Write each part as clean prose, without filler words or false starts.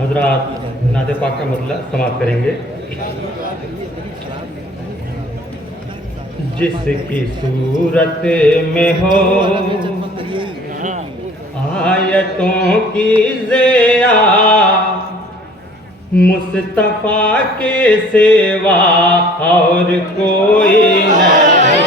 حضرات نعت پاک کا مطلب سماعت کریں گے۔ جس کی صورت میں ہو آیتوں کی ضیا، مصطفیٰ کے سوا اور کوئی نہیں۔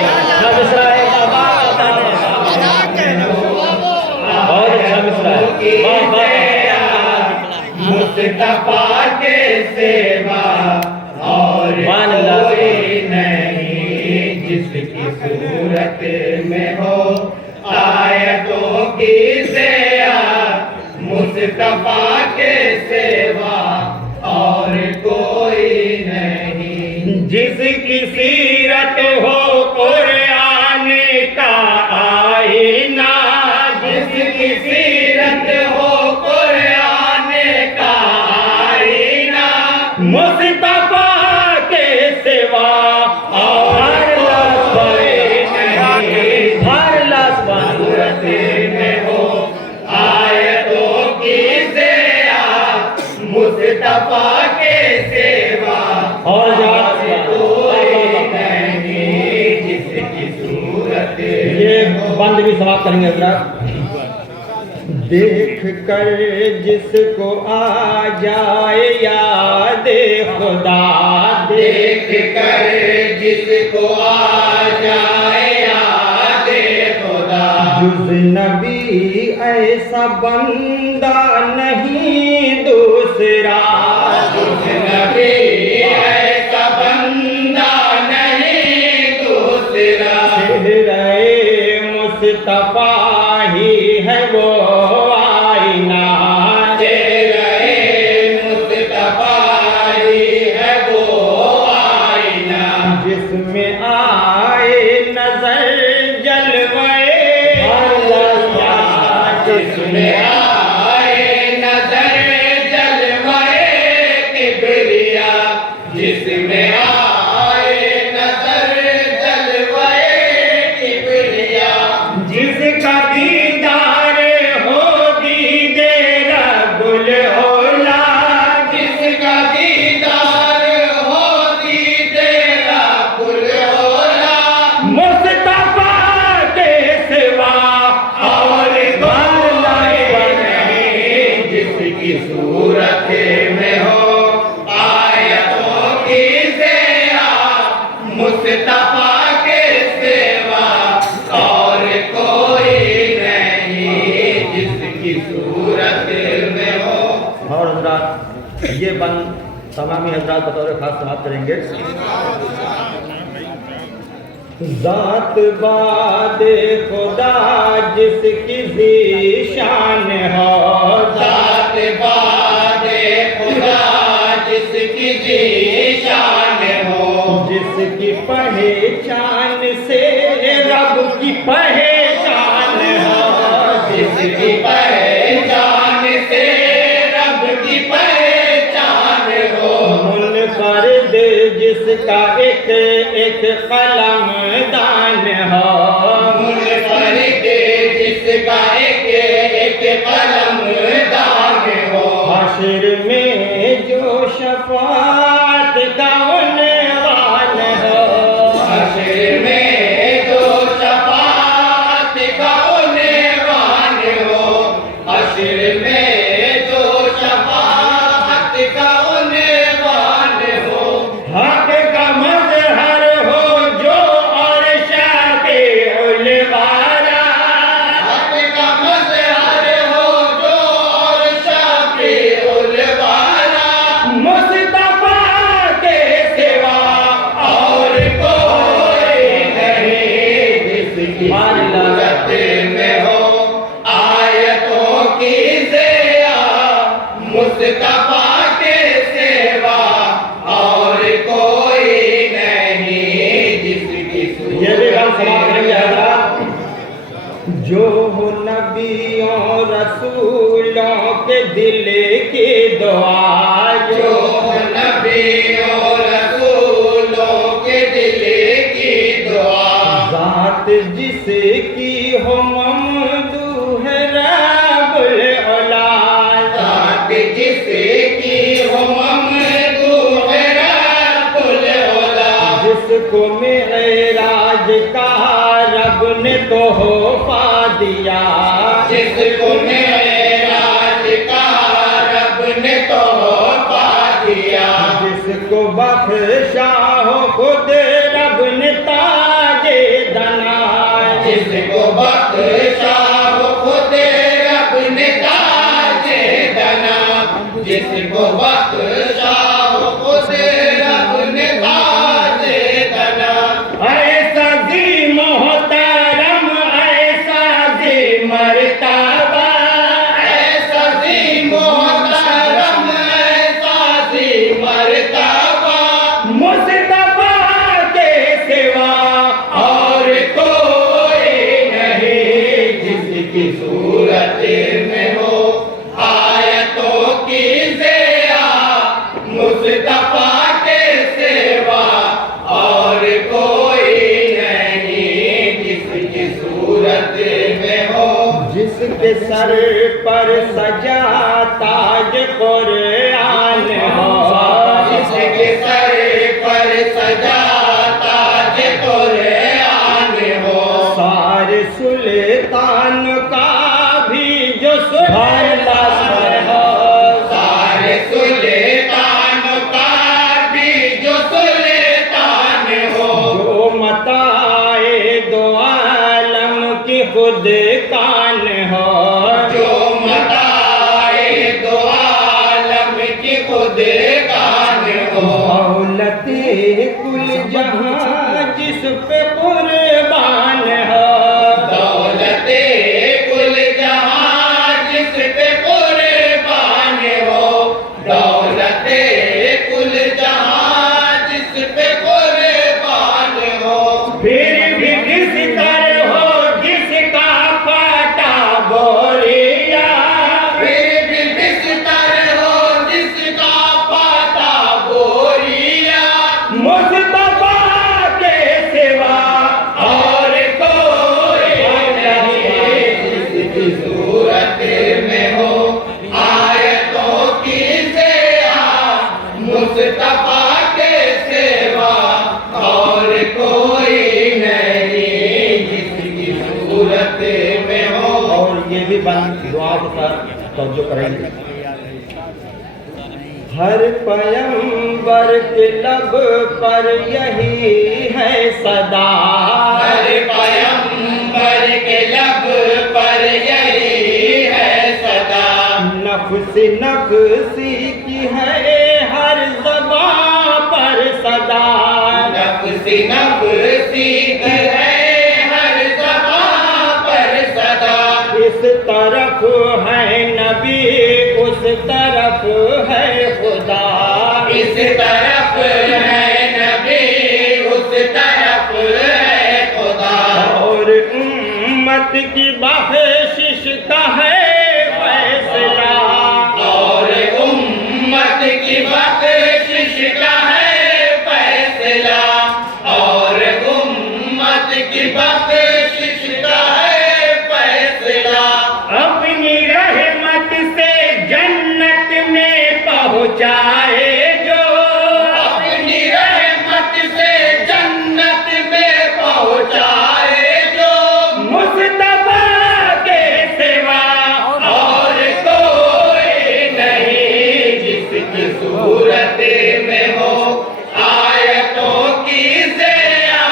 مصطفیٰ کے سوا اور کوئی نہیں، جس کی صورت میں ہو آیتوں کی ضیا، مصطفیٰ کے سوا اور کوئی نہیں، جس کی سیرت ہو قرآن کا آئینہ، جس کی سیرت ہو مصطفیٰ کے سوا اور کوئی نہیں، ہر صورت میں ہو آیتوں کی ضیا، مصطفیٰ کے سوا اور کوئی نہیں، جس کی صورت۔ یہ بند بھی سماعت کریں گے حضرات۔ دیکھ کر جس کو آ جائے یاد خدا، دیکھ کر جس کو آ جائے یاد خدا، جز نبی ایسا بندہ نہیں دوسرا، جز نبی ایسا بندہ نہیں دوسرا، چہرہ مصطفیٰ ہی ہے وہ جس میں آئے نظر جلوے کبریا، جس کا دیدار ہو دیدے رب العلا، جس کا دیدار ہو دیدے رب العلا، مصطفیٰ کے سوا اور کوئی نہیں، جس کی صورت میں ہو مصطفیٰ کے سوا اور کوئی نہیں، جس کی صورت میں ہو۔ اور حضرات یہ بند تمامی حضرات بطور خاص سماعت کریں گے۔ ذات باد خدا جس کی ذیشان ہو، ذات باد خدا جس کی ذیشان ہو، جس کی پہچان سے رب کی پہچان ہو، جس کی پہچان سے رب کی پہچان ہو، منفرد جس کا ایک ایک قلم دان ہو، منفرد جس کا ایک ایک قلم دان ہو، حشر میں جو شفاعت کا عنوان ہو، حشر میں جو شفاعت کا عنوان ہو، حشر میں جو شفاعت کا عنوان ہو، حق کا مظہر ہو جو اور شافع الورا، حق کا مظہر ہو جو اور شافع الورا، مصطفیٰ کے سوا اور کوئی نہیں، جس کی صورت میں ہو آیتوں کی ضیا، مصطفیٰ کے سوا اور کوئی نہیں، جس کی صورت۔ یہ بھی ہم سماعت کریں گے حضرات۔ جو ہو نبیوں رسولوں کے دل کی دعا، جو ہو نبیوں رسولوں کے دل کی دعا، ذات جس کی ہو ممدوح رب العلا، ذات جس کی ہو ممدوح رب العلا، جس کو معراج کا رب نے تحفہ دیا، جس کو معراج کا رب نے تحفہ دیا، جس کو بخشا ہو خود رب نے تاج دنا، جس کو بخشا ہو خود رب نے تاج دنا، جس کو بخشا ہو خود رب نے تاج دنا، ایسا ذی محترم ایسا ذی مرتبہ، ایسا ذی محترم ایسا ذی مرتبہ، مصطفیٰ کے سوا اور کوئی نہیں، جس کی صورت میں ہو آیتوں کی ضیا، مصطفیٰ کے سوا اور کوئی نہیں، جس کی صورت میں ہو، جس کے سر پر سجا تاج قرآن ہو، جس کے سر پر سجا تاج قرآن ہو، سارے سلطان کا بھی جو سلطان ہو، سارے سلطان کا بھی جو سلطان ہو، جو متاع دو عالم کی خود کان ہو، جو متاع دو عالم کی خود کان ہو، دولت کل جہاں جس پہ قربان ہو، دولت کل جہاں جس پہ قربان ہو، دولت کل جہاں جس پہ قربان ہو، پھر بھی کس طرح ہو جس کا پھٹا بوریا، پھر بھی کس طرح ہو جس کا پھٹا بوریا، مصطفیٰ کے سوا اور کوئی نہیں، جس کی صورت میں ہو آیتوں کی ضیا، مصطفیٰ کے سوا اور کوئی نہیں، جس کی صورت میں ہو، اور یہ بھی بند دعا کے ساتھ توجہ کریں گے، ہر پیغمبر کے لب پر یہی ہے صدا، ہر پیغمبر کے لب پر یہی ہے صدا، نفس نفسی کی ہے ہر زبان پر صدا، نفس نفسی کی ہے ہر زبان پر صدا، اس طرف ہے نبی اس طرف ہے خدا، اس طرف ہے نبی اس طرف ہے خدا، اور امت کی بخشش کا ہے فیصلہ، اور امت کی بخشش کا ہے فیصلہ، اور امت کی بخشش کا ہے فیصلہ، اپنی رحمت سے جنت میں پہنچائے جو، اپنی رحمت سے جنت میں پہنچائے جو، مصطفیٰ کے سوا اور کوئی نہیں، جس کی صورت میں ہو آیتوں کی ضیا،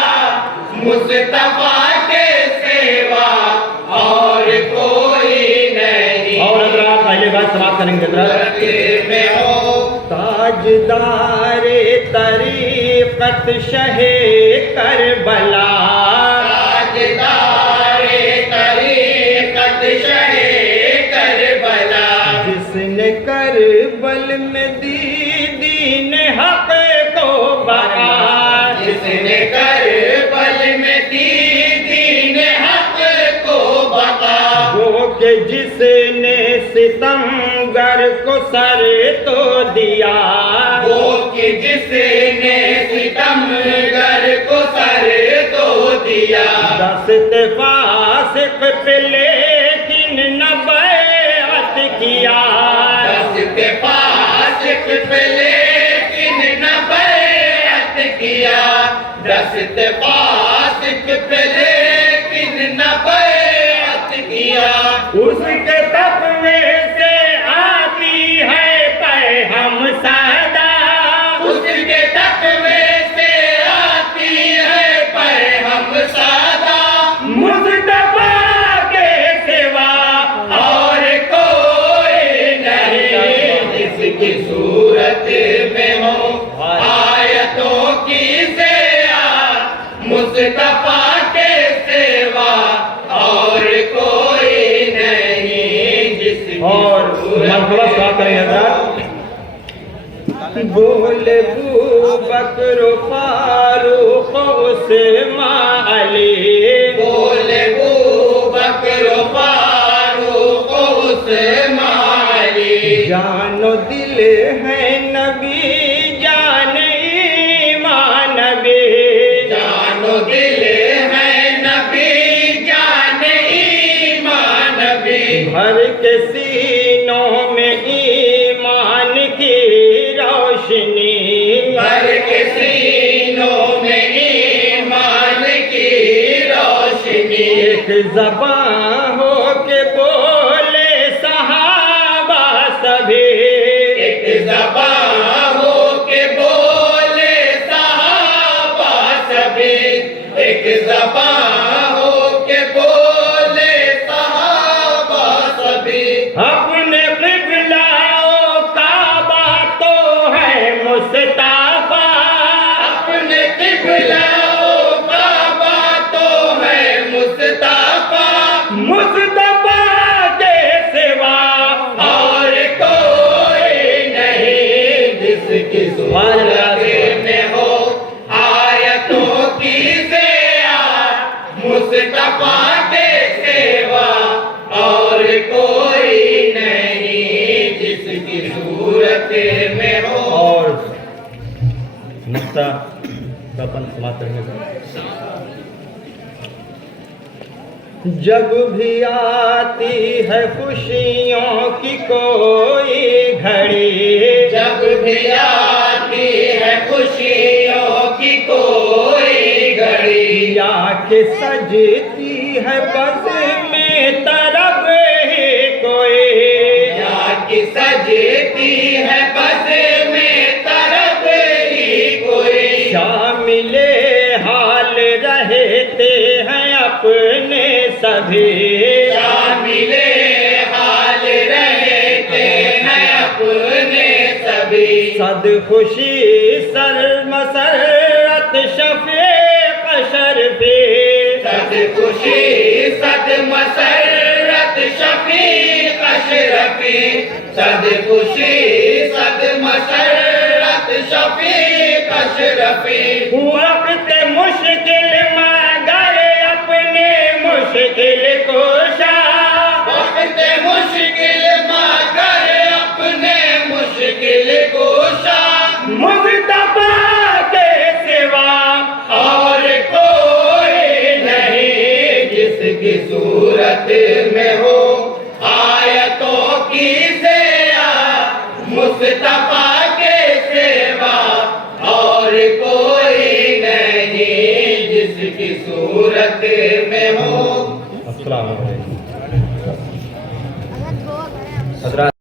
مصطفیٰ کے سوا اور کوئی نہیں، اور حضرات پہلے بات سماعت کریں گے حضرات، میں ہو تاجدار طریقت شہ کربلا، تاجدار طریقت شہ کربلا، جس نے کربل میں دی دین حق کو بقا، جس نے کربل میں دی دین حق کو بقا، وہ کہ جس نے ستمگر کو سر تو دیا، وہ کہ جس نے ستمگر کو سر تو دیا، دست فاسق پہ لیکن نہ بیعت کیا، دست فاسق پہ لیکن نہ بیعت کیا، دست فاسق پہ لیکن نہ بیعت کیا، اس کے تقوی سے آتی ہے پیغام سادہ، اس کے تقوی سے آتی ہے پیغام سادہ، مصطفیٰ کے سوا اور کوئی نہیں جس کی صورت میں ہو آیتوں کی سیاحت، مصطفیٰ کے سوا اور کوئی نہیں جس کی اور مرحبا ساتھ کریں حضرات۔ بولے ابو بکر و فاروق عثمان علی، بولے ابو بکر و فاروق عثمان علی، جان و دل ہے نبی، جان ایمان نبی، جان و دل ہے نبی، جان ایمان نبی، بھر کے سینوں میں ایمان کی روشنی، بھر کے سینوں میں ایمان کی روشنی، ایک زبان ہو کے بولے صحابہ سبھی، ایک زبان ہو کے بولے صحابہ سبھی، ایک زبان ہو کے بولے صحابہ سبھی، اپنے قبلہ و کعبہ تو ہے مصطفیٰ، اپنے قبلہ و کعبہ تو ہے مصطفیٰ، مصطفیٰ کے سوا اور کوئی نہیں جس کی صورت میں ہو آیتوں کی سیاحت، مصطفیٰ کے سوا اور کوئی نہیں جس کی صورت میں ہو۔ اور نقطہ کا اپن سماعت کرنے کا، جب بھی آتی ہے خوشیوں کی کوئی گھڑی، جب بھی آتی ہے خوشیوں کی کوئی گھڑی، یا کہ سجتی ہے بس میں طرف ہی کوئی، یا کہ سجتی ہے بس میں طرف ہی کوئی، شامل حال رہتے ہیں اپنے سبھی، شامل حال رہتے ہیں اپنے سبھی، صد خوشی سر مسرت شفیق اشرفی، صد خوشی صد مسرت شفیق اشرفی، صد خوشی صد مسرت شفیق اشرفی، وقت مشکل مگر اپنے مشکل کشا، وقت مشکل مگر اپنے مشکل کوشا، مصطفیٰ کے سوا اور کوئی نہیں جس کی صورت میں ہو آیتوں کی سیاحت، مصطفیٰ کے سوا اور کوئی نہیں جس کی صورت میں ہو۔ السلام علیکم حضرات۔